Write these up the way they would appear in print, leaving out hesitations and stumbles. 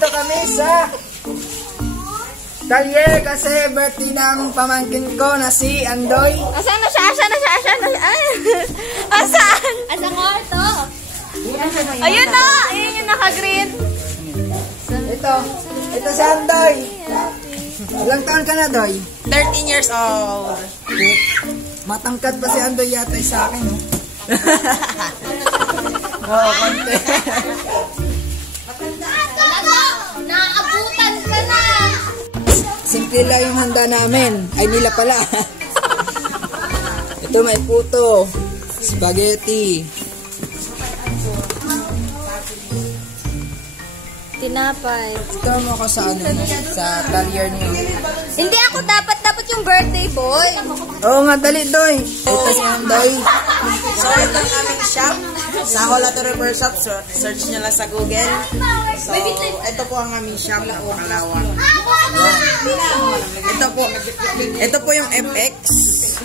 nandito kami sa Talyer kasi birthday ng pamangkin ko na si Andoy. Asan na siya? Asan na siya? Asan na siya? Asan? Asan ko ito? Ayun na! Ayun yung naka-green. Ito si Andoy. Ilang taon ka na, Doy? 13 years old. Matangkad pa si Andoy yata sa akin. Oo, konti. Naabutan ka na! Simple lang yung handa namin. Ay, nila pala. Ito may puto, spaghetti, Tinapay. ito mo ko sa ano, sa Talyer niyo. Hindi ako dapat yung birthday boy. Oo nga, dali, Doy. Ito si Andoy. So, ito ang aming shop. Sa Holato River Shop. So, search nyo lang sa Google. So, ito po ang aming shop na Kalawang. Ito po yung FX.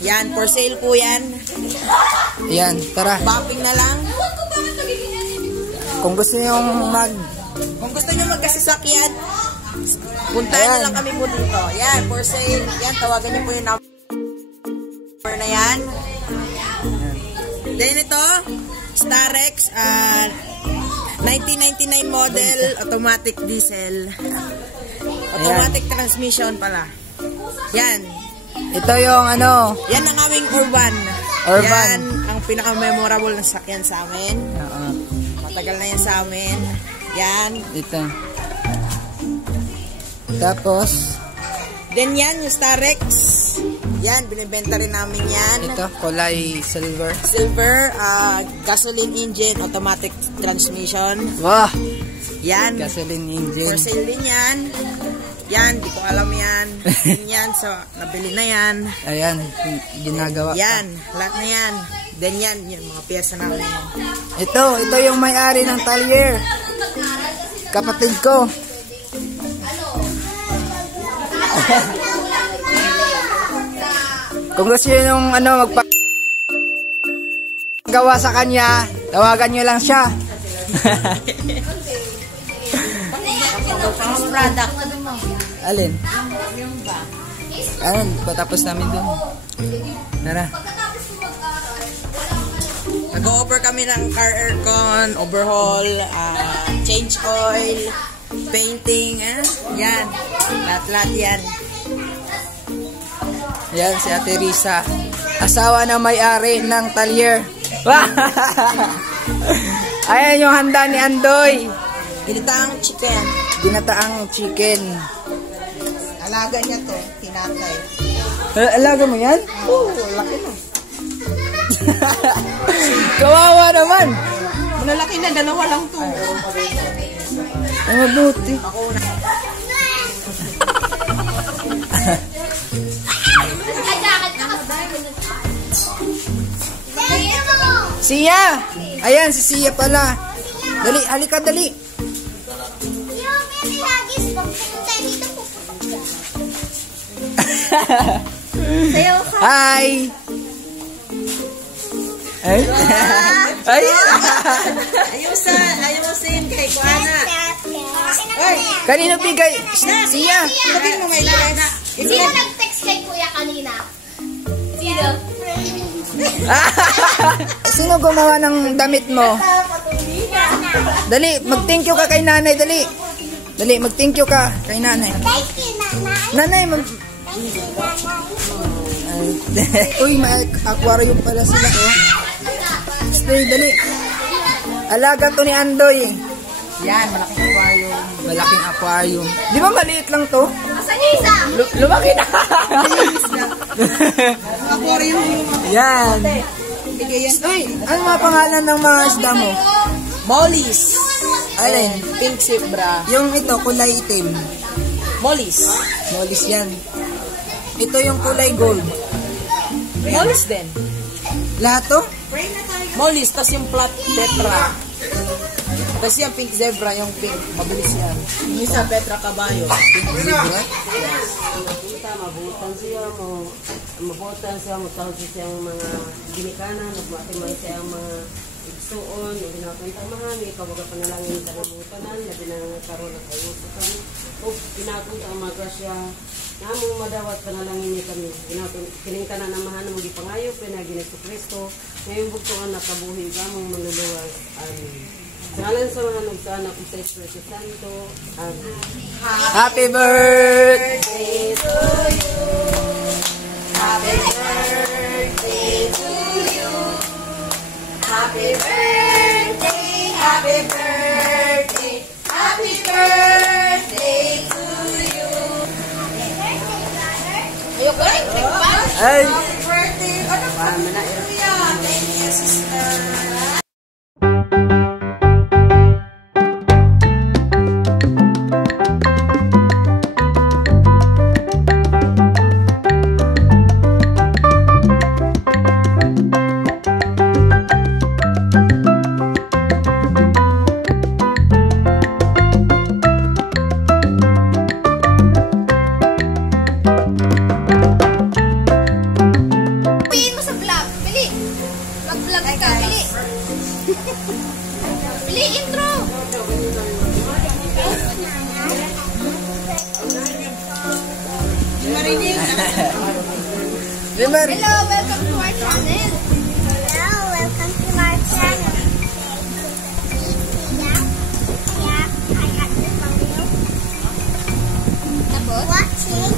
Yan, for sale po yan. Yan, tara. Bopping na lang. Kung gusto niyo Kung gusto nyo magkasasakyan, puntahan nyo lang kami po dito. Yan, for sale. Yan, tawagan nyo po yung number na yan. Then ito, Starex, 1999 model, automatic diesel. Automatic transmission pala. Yan. Ito yung ano, Yan ang aming Urban. Urban. Yan ang pinaka-memorable na sakyan sa amin. Matagal na yan sa amin. Yan. ito. Tapos, Then yan, yung Starex. Yan, binibenta rin namin yan. ito, kulay silver. Silver, gasoline engine, automatic transmission. Wah! Yan. Gasoline engine. For sale din yan. Yan, di ko alam yan. Yan, so, nabili na yan. Ayan, ginagawa pa. Yan, lahat na yan. Then yan, yung mga piyesa namin. Ito yung may-ari ng Talyer. Kapatid ko. Kung gusto nyo yung magpagawa sa kanya, tawagan nyo lang siya. Product. Alin? Ayun, patapos namin dun. Tara. Nag-o-offer kami ng car aircon, overhaul, change oil, painting, yan. Lahat-lahat yan. Yan si Ate Risa. Asawa na may-ari ng Talyer. Ayan yung handa ni Andoy. Ginitaang chicken. Ginataang chicken. Alaga niya to, tinatay. Alaga mo yan? Oo, laki na. Kawawa naman. Malalaki na, dalawa lang to. Ang mabuti. Ako na. Sia! Ayan, si Sia pala. Dali, halika, dali. Hi! Ay! Ay! Ayusin kay Kuana. Kanino bigay? Sia! Sabihin mo may ilan. Sino nag-text kay Kuya kanina? Sino? Sino gumawa ng damit mo? Dali, mag-thank you ka kay nanay, dali. Dali, mag-thank you ka kay nanay. Nanay, uy, may aquarium pala sila, oh. Stay, dali. Alaga to ni Andoy. Yan, malaking aquarium. Malaking aquarium. Di ba maliit lang to? Asan yung isa? Lumaki na. Aquarium. Yan. Uy, ano mga pangalan ng mga isda mo? Mollies. Alin? Pink zebra. Yung ito, kulay itim. Mollies. Mollies yan. Ito yung kulay gold. Mollies din. Lahat to? Mollies, tas yung flat petra. Tas yung pink zebra, yung pink. Mabilis yan. Yung isa, petra kabayo. Pink zebra? Mabutan siya mo tawag siya ang mga ginikanan, magmatimay siya ang mga igsuon, o ginakang tamahan, ikaw mga panalangin sa namutanan, labi na nagkaroon na kayo sa kami. O pinakong ang mga grasya, namong madawat panalangin niya kami. Kiningta na namahan na muli pangayo, pinagin sa Kristo, ngayong bugtungan nakabuhi, gamong manluluwas. Amen. Ngalan sa mga nagsanak sa Espiritu Santo. Amen. Happy birthday to you. Happy birthday to you. Happy birthday, happy birthday, happy birthday to you. Ayoko rin, Ay! happy birthday. Ano pa? Thank you, sister. Hello, welcome to our channel. Hello, welcome to our channel. I got this from you. Tapos? Watching.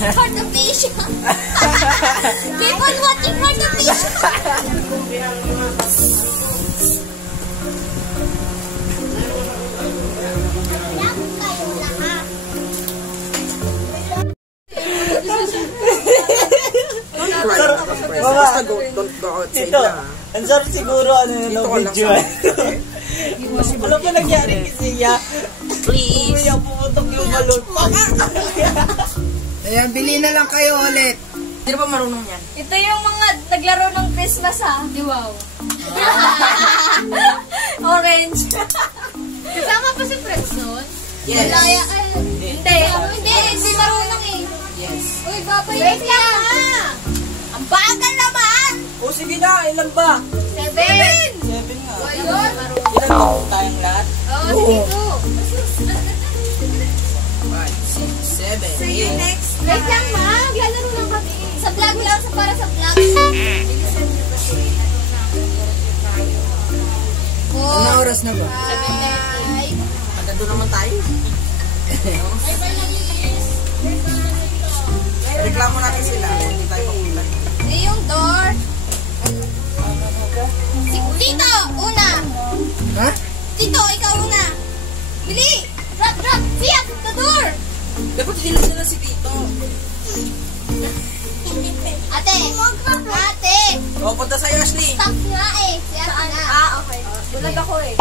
Heart of Asia. Keep on watching Heart of Asia. Basta don't go outside Tito, na. ang sarap siguro no video. Ano pa nangyari kasi niya? Please. Umiyak, pumutok yung balon. Ayan, bili na lang kayo ulit. Hindi ba marunong yan? Ito yung mga naglaro ng Christmas Di wow. Orange. Kasama pa si Fritz nun? Yes. Malaya, hindi marunong eh. Yes. Uy, babay lang Ang bagal naman! O sige na, ilan ba? 7! 7 nga. Ayun! Ilan ba tayong lahat? Oo, sige 5, 6, 7, See you 8. next time. Wait lang, ma. Maglalaro lang kami. Sa vlog lang, para sa vlog. Ano oras na ba? 7:30. Maganda naman tayo. Reklamo natin sila. Hindi tayo papunta. Yung door. Tito, una. Ha? Tito, ikaw una. Bili. Drop. Siya, the door. Dapat dinig nila si Tito. Ate. O, punta sa'yo, Ashley. Stop nga eh. Siya na. Okay. Bulag ako eh.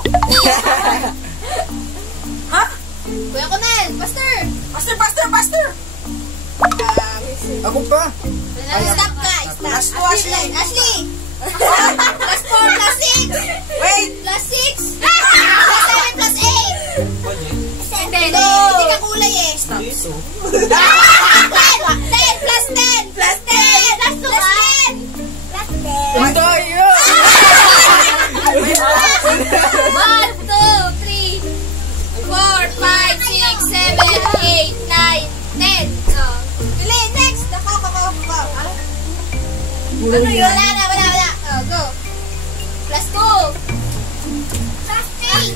Ha? Kuya Kunel, Pastor. Pastor! Ako pa. Stop ka. Stop. Last two, Ashley. Ashley. Plus 4, plus 6. Wait! Plus 6. Plus 7, plus 8. Hindi ka kulay eh. 10 plus 10. Plus 10. Plus 10. Ang tayo! 1, 2, 3, 4, 5, 6, 7, 8, 9, 10. Bili, next. Ano yun? Wala. Go. Plus 2. Plus 3.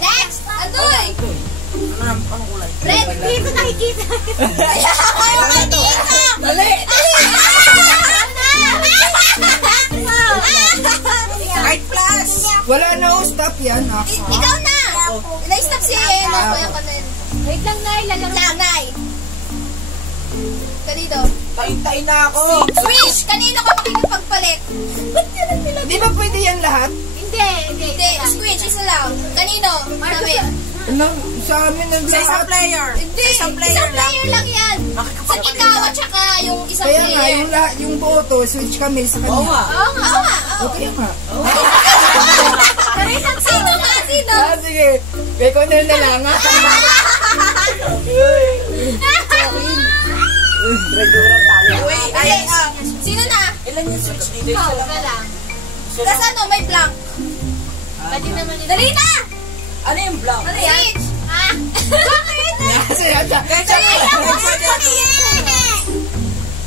Next. Adoy. Ano kulay? Red. Hindi ko nakikita. Ayaw nakikita. Dali. Right plus! Wala na oh, stop yan. Ikaw na. Ina-stop si Kuya Kunel. Wait lang, Nay. Nay. Kanino? Tayin na ako! Swish! Kanino ka makikipagpalit? Di ba pwede yan lahat? Hindi. Squish, isa lang. Kanino? Sabi. Ano? Sa amin ang Sa isang lahat. player! Hindi. Isang player lang yan. Sa Makikipagpalit ikaw lang. at saka yung isang Kaya nga, player. yung boto, switch kami sa Oo kanya. nga. Oo nga. Okay nga. Sino nga? Sino? Sige. Kay Conel na lang ha. Wait, Sino na? Ilan yung switch dito? Ikaw ka lang. Tapos ano, may blank. Pwede naman yun. Dali na! Ano yung blank? Ano yan? Ah! Bakit?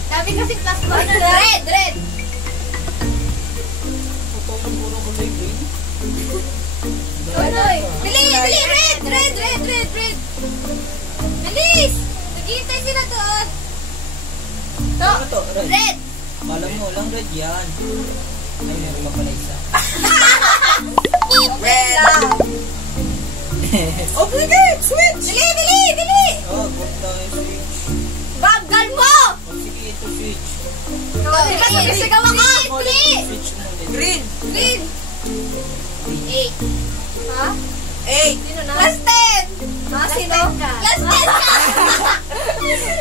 Dami kasing plus ba? Red! Red! Unoy! Bili! Bili! Red! Red! Red! Red! Red! Bilis! Naghihintay sila doon. To! Ano to? Red? Red! Malam mo, lang red yan. Ay, meron pa pala isa. Red! Obligate! Switch! Bili! Bili! Bili! Oh, good na yung switch. Bagal mo! Oh, sige, ito switch. Diba sumisigaw ako? Bili! Switch mo ulit. Green! Green! 8. Ha? 8! Sino na? Last 10! Ha? Sino? Last 10 ka!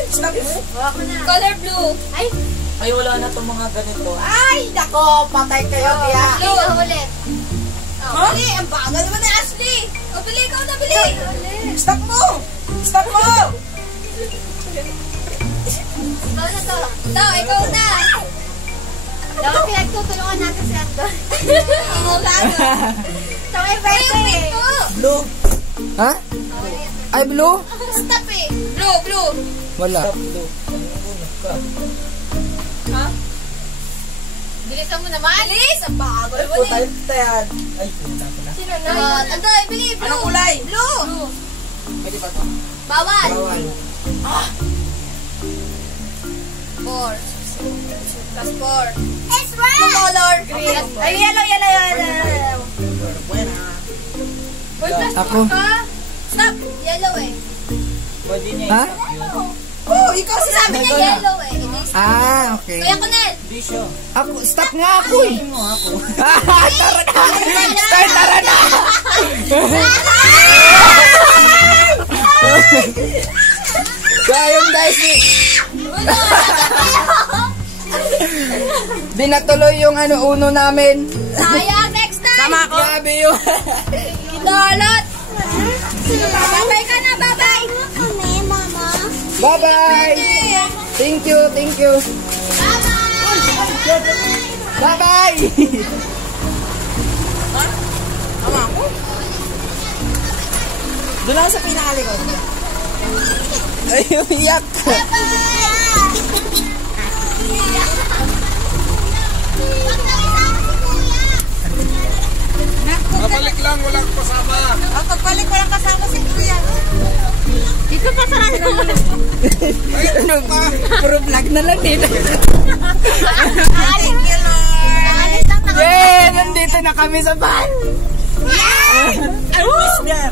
Stop mo! Color blue. Ay! Ay, wala na itong mga ganito. Ay, nako! Patay kayo, Tia! Blue. Ulit. Oh, bili! Ang bagal naman ni Ashley! O, bili! Ikaw na, bili! Stop mo! Stop mo! Ikaw na to. Ito, ikaw na! Dapat pinagtutulungan natin si Andon. Oo, lalo. Ito ay birthday. Blue! Ha? Ay, blue? Stop eh. Blue, blue. Wala. Stop, blue. Ano ka? Ha? Bilisan mo naman. Bilis! Ang bagal mo Ay, eh. tayo. Ay, pumunta ko na. Sino na? Andon, bili. Blue. Anong kulay? Blue. Pwede ba ito? Bawal. Bawal. 4. Plus 4. It's red. Color green. Ay, yellow, yellow, yellow. Buena. Uy, plus Ako. 4 ka? Stop. Yellow eh. Pwede niya Ha? i-stop yun. Oh, ikaw Kasi sabi niya yellow eh. Ah, okay. Kuya Kunel. Hindi siya. Ako, stop nga ako eh. Hindi mo ako. Tara na! Tara na! So, ayun guys, di natuloy yung uno namin. Sayang, next time. Sama ako. Grabe yun. Idolot. Babay ka na, babay. Kami, Mama. Bye-bye! Thank you, thank you. Bye-bye! Tama ako? Doon lang sa pinakalikod. Ay, umiyak. Babalik lang, walang kasama. Ang pagpalik walang kasama si Kuya. Dito pa sa ano. Ano pa? Puro vlog na lang nila. Thank you, Lord. Yeah! Nandito na kami sa van! I miss that.